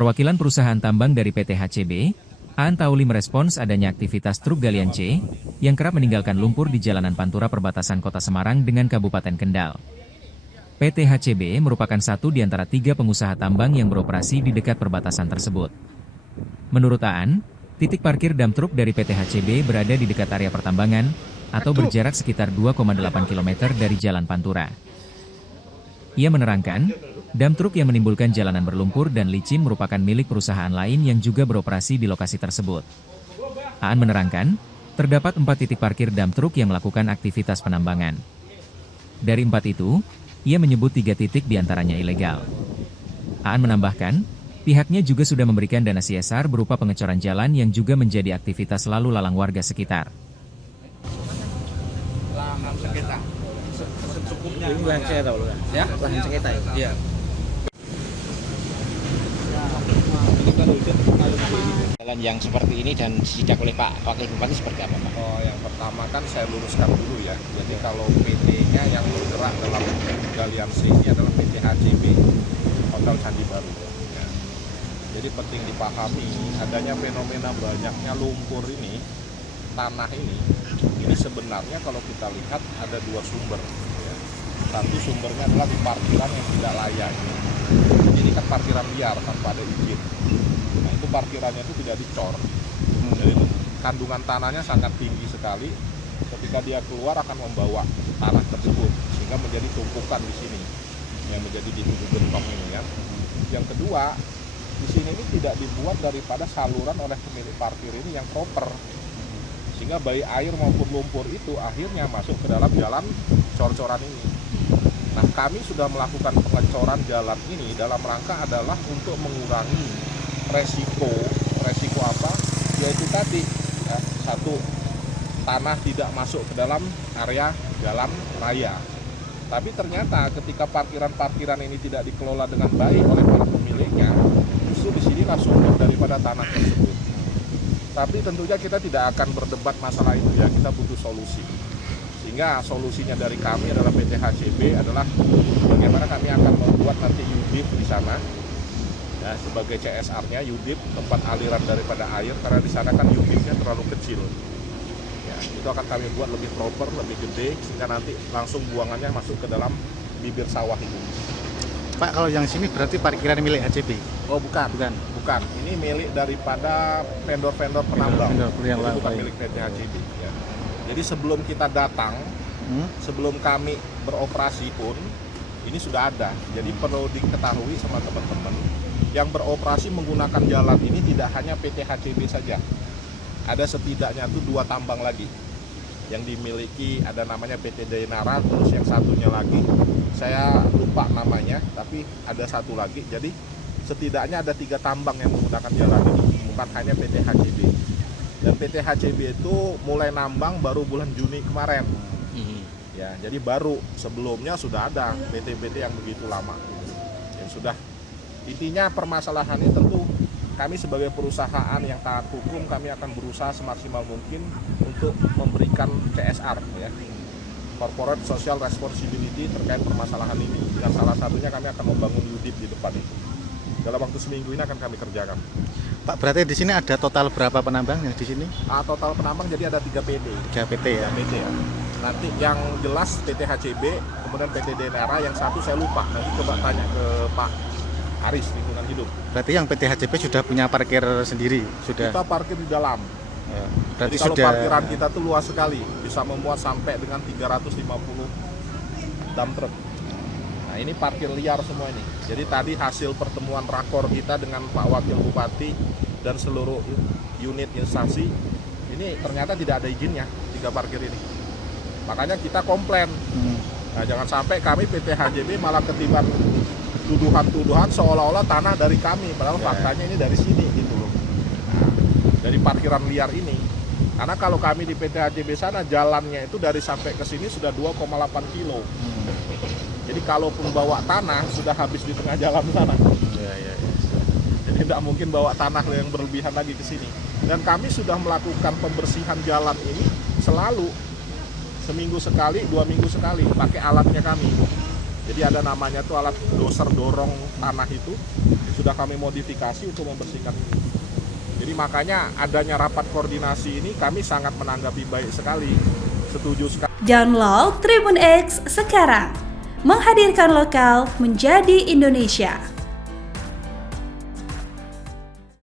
Perwakilan perusahaan tambang dari PT HCB, Aan Tauli merespons adanya aktivitas truk galian C yang kerap meninggalkan lumpur di jalanan pantura perbatasan Kota Semarang dengan Kabupaten Kendal. PT HCB merupakan satu di antara 3 pengusaha tambang yang beroperasi di dekat perbatasan tersebut. Menurut Aan, titik parkir dam truk dari PT HCB berada di dekat area pertambangan atau berjarak sekitar 2,8 km dari jalan pantura. Ia menerangkan, dam truk yang menimbulkan jalanan berlumpur dan licin merupakan milik perusahaan lain yang juga beroperasi di lokasi tersebut. Aan menerangkan, terdapat 4 titik parkir dam truk yang melakukan aktivitas penambangan. Dari 4 itu, ia menyebut 3 titik diantaranya ilegal. Aan menambahkan, pihaknya juga sudah memberikan dana CSR berupa pengecoran jalan yang juga menjadi aktivitas lalu lalang warga sekitar. Lahan sengketa. Secukupnya. Ini lahan sengketa, Pak. Ya? Lahan sengketa ya? Iya. Jalan yang seperti ini dan disidak oleh Pak Wakil Bupati seperti apa, Pak? Oh, yang pertama kan saya luruskan dulu ya. Jadi kalau PT-nya yang bergerak dalam galian C ini adalah PT HCB, Hotel Candi Baru. Ya. Jadi penting dipahami adanya fenomena banyaknya lumpur ini, tanah ini sebenarnya kalau kita lihat ada 2 sumber. Ya. Satu sumbernya adalah di parkiran yang tidak layak. Ini kan parkiran liar tanpa ada izin. Nah, itu parkirannya itu tidak dicor. Jadi kandungan tanahnya sangat tinggi sekali. Ketika dia keluar akan membawa tanah tersebut sehingga menjadi tumpukan di sini yang menjadi di tubuh gentong ini ya. Yang kedua, di sini ini tidak dibuat daripada saluran oleh pemilik parkir ini yang proper. Sehingga baik air maupun lumpur itu akhirnya masuk ke dalam jalan cor-coran ini. Nah, kami sudah melakukan pengecoran jalan ini dalam rangka adalah untuk mengurangi resiko apa? Yaitu tadi ya, satu, tanah tidak masuk ke dalam area jalan raya. Tapi ternyata ketika parkiran-parkiran ini tidak dikelola dengan baik oleh para pemiliknya, justru di sinilah sumber daripada tanah tersebut. Tapi tentunya kita tidak akan berdebat masalah itu ya, kita butuh solusi. Sehingga solusinya dari kami adalah PT HCB adalah bagaimana kami akan membuat nanti UDIP di sana. Ya, sebagai CSR-nya UDIP, tempat aliran daripada air, karena di sana kan UDIP-nya terlalu kecil. Ya, itu akan kami buat lebih proper, lebih gede, sehingga nanti langsung buangannya masuk ke dalam bibir sawah ini. Pak, kalau yang sini berarti parkiran milik HCB? Oh bukan, bukan. Ini milik daripada vendor-vendor penambang. Jadi bukan milik PT HCB. Ya. Jadi sebelum kita datang, sebelum kami beroperasi pun, ini sudah ada. Jadi perlu diketahui sama teman-teman, yang beroperasi menggunakan jalan ini tidak hanya PT HCB saja. Ada setidaknya tuh 2 tambang lagi yang dimiliki, ada namanya PT Daenara, terus yang satunya lagi saya lupa namanya, tapi ada satu lagi. Jadi setidaknya ada 3 tambang yang menggunakan jalan ini, bukan hanya PT HCB. Dan PT HCB itu mulai nambang baru bulan Juni kemarin. Ya, jadi baru, sebelumnya sudah ada PT-PT yang begitu lama. Yang sudah, intinya permasalahan ini tentu kami sebagai perusahaan yang taat hukum, kami akan berusaha semaksimal mungkin untuk memberikan CSR ya, Corporate Social Responsibility terkait permasalahan ini. Dan salah satunya kami akan membangun UDIP di depan itu. Dalam waktu seminggu ini akan kami kerjakan. Pak, berarti di sini ada total berapa penambang yang di sini? Total penambang jadi ada 3 PT. 3 PT ya? 3 PT ya. Nanti yang jelas PT HCB, kemudian PT Daenara, yang satu saya lupa. Nanti coba tanya ke Pak Aris Lingkungan Hidup. Berarti yang PT HCB sudah punya parkir sendiri? Sudah. Kita parkir di dalam. Ya. Berarti jadi kalau sudah... parkiran kita tuh luas sekali, bisa memuat sampai dengan 350 dump truck. Nah, ini parkir liar semua ini. Jadi tadi hasil pertemuan rakor kita dengan Pak Wakil Bupati dan seluruh unit instansi, ini ternyata tidak ada izinnya 3 parkir ini. Makanya kita komplain. Nah, jangan sampai kami PT HCB malah ketiban tuduhan-tuduhan seolah-olah tanah dari kami, padahal faktanya ini dari sini gitu loh. Nah, dari parkiran liar ini. Karena kalau kami di PT HCB sana jalannya itu dari sampai ke sini sudah 2,8 kilo. Jadi kalaupun bawa tanah sudah habis di tengah jalan sana. Jadi tidak mungkin bawa tanah yang berlebihan lagi ke sini. Dan kami sudah melakukan pembersihan jalan ini selalu seminggu sekali, 2 minggu sekali pakai alatnya kami. Jadi ada namanya tuh alat doser dorong tanah itu sudah kami modifikasi untuk membersihkan ini. Jadi makanya adanya rapat koordinasi ini kami sangat menanggapi baik sekali, setuju sekali. Download Tribun X sekarang, menghadirkan lokal menjadi Indonesia.